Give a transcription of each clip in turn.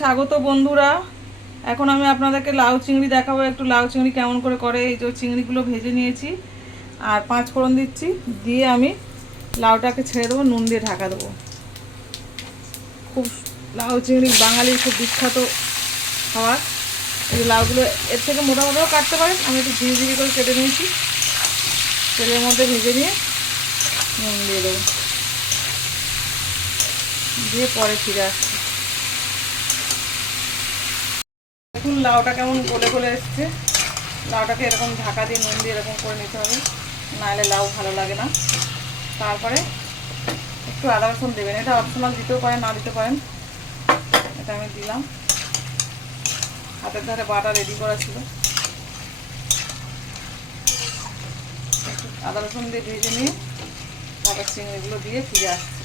স্বাগত বন্ধুরা। এখন আমি আপনাদেরকে লাউ চিংড়ি দেখাবো। একটু লাউ চিংড়ি কেমন করে এই যে চিংড়িগুলো ভেজে নিয়েছি আর 5 ফোড়ন দিচ্ছি, দিয়ে আমি লাউটাকে ছেড়ে দেবো, নুন দিয়ে ঢাকা দেবো। খুব লাউ চিংড়ি বাঙালির খুব বিখ্যাত খাবার। এই লাউগুলো এর থেকে মোটা মোটাও কাটতে পারেন, আমি একটু ধীরে ধীরে করে কেটে নিয়েছি। তেলের মধ্যে ভেজে নিয়ে নুন দিয়ে দেবো, দিয়ে পরে ফিরে আসছি। দেখুন লাউটা কেমন গলে গলে এসছে। লাউটাকে এরকম ঢাকা দিয়ে নুন দিয়ে এরকম করে নিতে হবে, নাহলে লাউ ভালো লাগে না। তারপরে একটু আদা রসুন দেবেন, এটা অপশনাল, দিতেও পারেন না দিতে পারেন। এটা আমি দিলাম, হাতের ধারে বাটা রেডি করা ছিল। একটু আদা রসুন দিয়ে ভেজে নিয়ে তারপর চিংড়িগুলো দিয়ে ফিরে আসছে।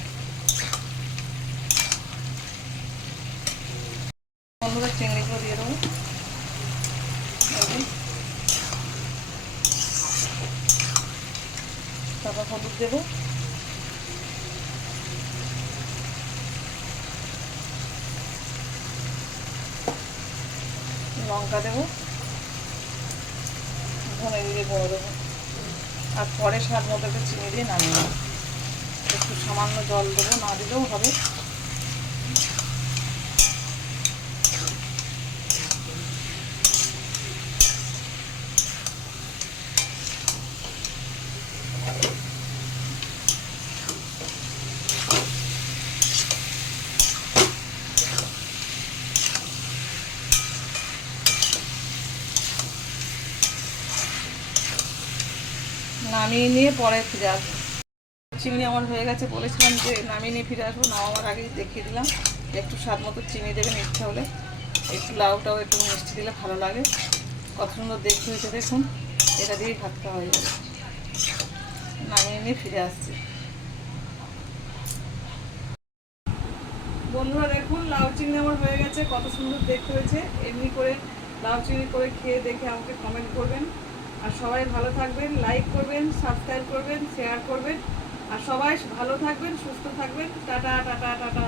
বন্ধুরা চিংড়িগুলো দিয়ে দেবো, তারপর হলুদ দেবো, লঙ্কা দেবো, ধনে দিয়ে গুঁড়ো দেবো, আর পরে স্বাদ মতো একটু চিনি দিয়ে নামিয়ে নেবো। একটু সামান্য জল দেবো, না দিলেও হবে। নামিয়ে নিয়ে পরে ফিরে আসবো। চিংড়ি আমার হয়ে গেছে, বলেছিলাম যে নামিয়ে নিয়ে ফিরে আসবো, নামাবার আগেই দেখিয়ে দিলাম। একটু স্বাদ মতো চিনি দেবেন ইচ্ছা হলে, একটু লাউটাও একটু মিষ্টি দিলে ভালো লাগে। কত সুন্দর দেখতে হয়েছে দেখুন, এটা দিয়েই ভাত খাওয়া হয়ে যাবে। নামিয়ে নিয়ে ফিরে আসছি। বন্ধুরা দেখুন লাউ চিংড়ি আমার হয়ে গেছে, কত সুন্দর দেখতে হয়েছে। এমনি করে লাউ চিংড়ি করে খেয়ে দেখে আমাকে কমেন্ট করবেন। আর সবাই ভালো থাকবেন, লাইক করবেন, সাবস্ক্রাইব করবেন, শেয়ার করবেন। আর সবাই ভালো থাকবেন, সুস্থ থাকবেন। Tata tata tata.